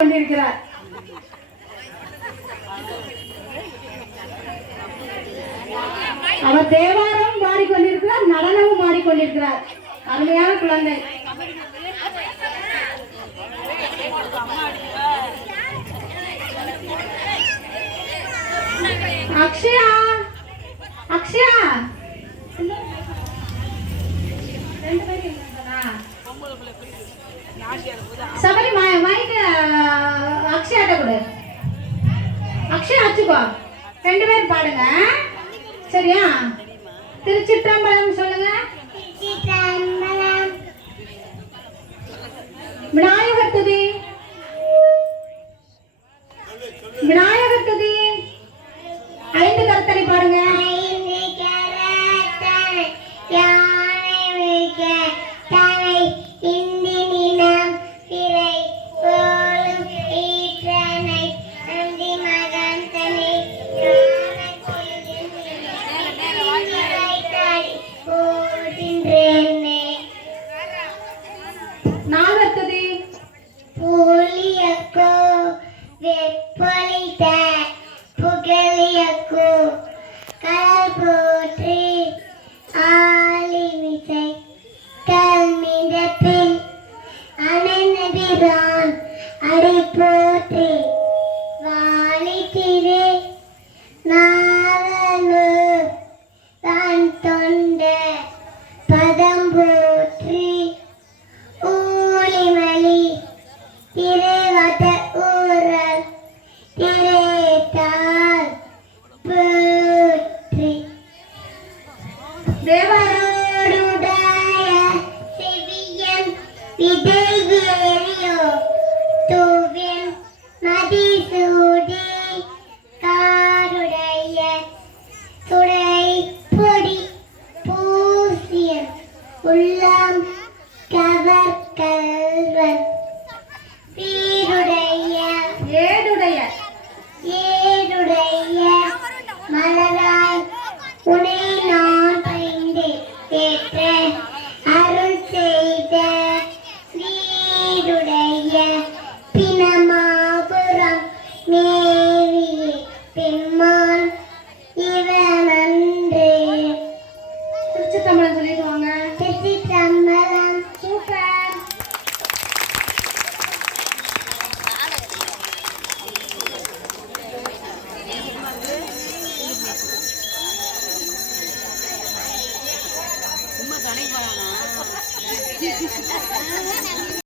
கொண்டிருக்கிறார். அவர் தேவாரம் பாடிக்கொண்டிருக்கிறார், நடனமும் பாடிக்கொண்டிருக்கிறார். அருமையான குழந்தை. அக்ஷயா, அக்ஷயா சபரி மைக்கு அக்ஷயாட்ட கொடு. அக்ஷயா வச்சுக்கோ, 2 பேர் பாடுங்க சரியா? திருச்சிற்றம்பலம் சொல்லுங்க. விநாயகர் துதி, விநாயகர் துதி. 5 கருத்தனை பாடுங்க. அடி போற்றி